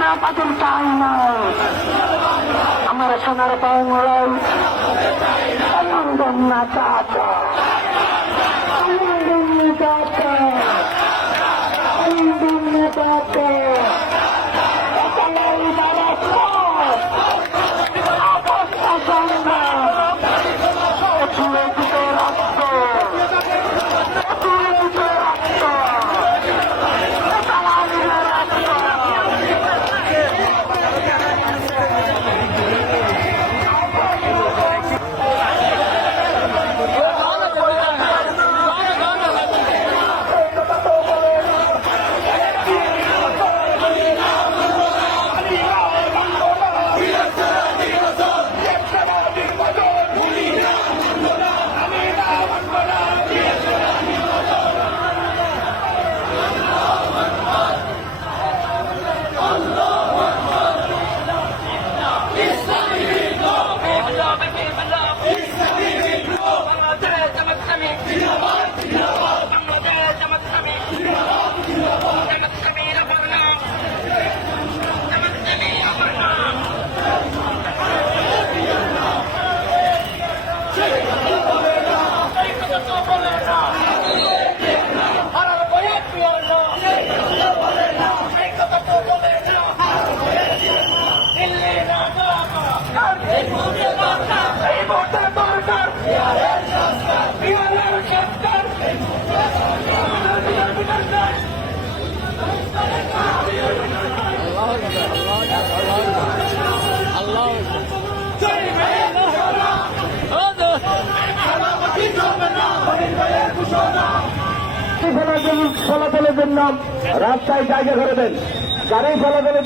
না পাতুল চাই না আমার সোনার বাংলায় আনন্দন না চাচা গাড়ি চলাচলের জন্য রাস্তায় জায়গা করে দেন। গাড়ি চলাচলের